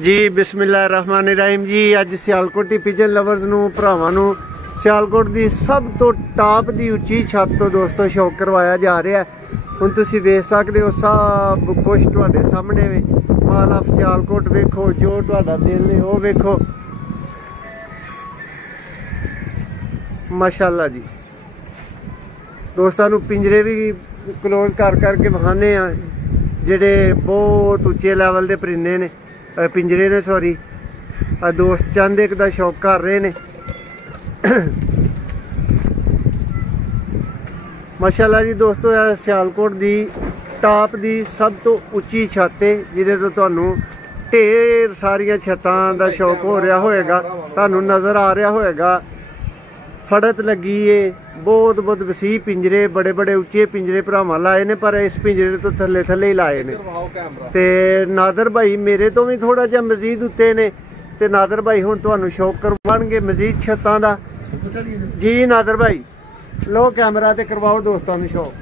जी बिस्मिल्लाहिर्रहमानिर्रहीम जी। अज Sialkoti pigeon lovers नूं भरावां नूं सियालकोट की सब तो टॉप की उच्ची छत तो दोस्तों शौक करवाया जा रहा है। हुण तुसीं वेख सकदे हो सब कुछ तुहाडे सामने वे। माल ऑफ सियालकोट वेखो, जो तुहाडा दिल है वो वेखो। माशाअल्लाह जी। दोस्तों पिंजरे भी क्लोज करके विखाने आ, जेडे बहुत उच्चे लैवल के परिंदे ने पिंजरे ने सॉरी दोस्त चंद एक दा शौक कर रहे ने। माशाअल्लाह जी दोस्तों सियालकोट की टॉप की सब तो उच्ची छत है, जिदे तो तुहानू ढेर सारिया छतां का शौक हो रहा होएगा, तुहानू नज़र आ रहा होएगा। फड़त लगी है, बहुत बहुत वसी पिंजरे, बड़े बड़े उच्चे पिंजरे भरावां लाए ने, पर इस पिंजरे तो थले थले ही लाए ने। ते नादर भाई मेरे तो भी थोड़ा जिहा मजीद उत्ते ने, ते नादर भाई हुण तुहानू शौक करवाणगे मजीद छतां दा। जी नादर भाई लो कैमरा ते करवाओ दोस्तों नू शौक।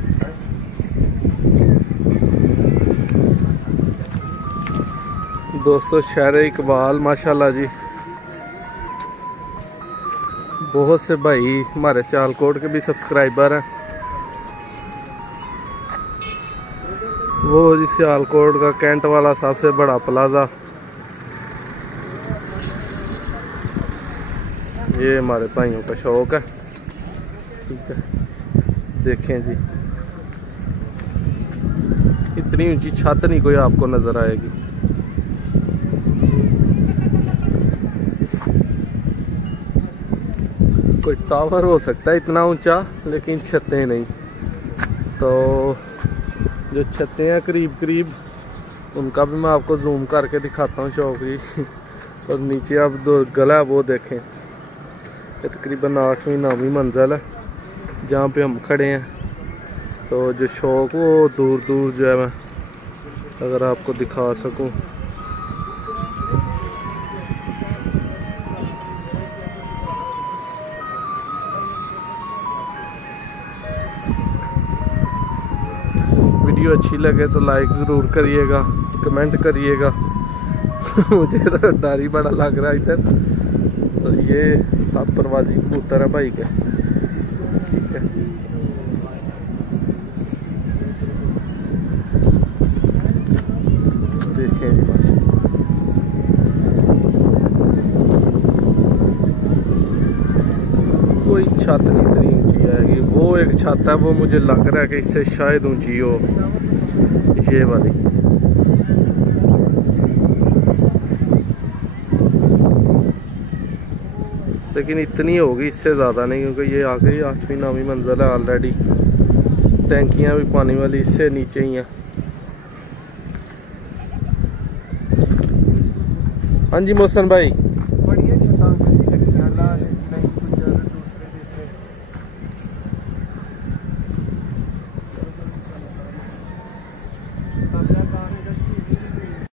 दोस्तों शहर इकबाल माशाल्लाह जी, बहुत से भाई हमारे सियालकोट के भी सब्सक्राइबर हैं। वो जी सियालकोट का कैंट वाला सबसे बड़ा प्लाजा, ये हमारे भाइयों का शौक है। ठीक है, देखें जी इतनी ऊंची छत नहीं कोई आपको नजर आएगी। कोई टावर हो सकता है इतना ऊंचा, लेकिन छतें नहीं। तो जो छतें हैं करीब करीब, उनका भी मैं आपको जूम करके दिखाता हूँ शौक ही। और नीचे आप दो गला है वो देखें, ये तकरीबन 8वीं 9वीं मंजिल है जहाँ पे हम खड़े हैं। तो जो शौक वो दूर दूर जो है मैं अगर आपको दिखा सकूँ, वीडियो अच्छी लगे तो लाइक ज़रूर करिएगा, कमेंट करिएगा। मुझे तो डर ही बड़ा लग रहा है इधर। तो ये सब परवाजी कबूतर है भाई के। ठीक है, देखें जी माशाल्लाह। कोई छत नहीं इतनी ऊंची आएगी। वो एक छत है वो मुझे लग रहा है कि इससे शायद ऊंची हो, ये वाली। लेकिन इतनी होगी, इससे ज़्यादा नहीं, क्योंकि ये आखिरी 8वीं 9वीं मंजिल है ऑलरेडी। टैंकियाँ भी पानी वाली इससे नीचे ही हैं। हाँ जी मोहसन भाई।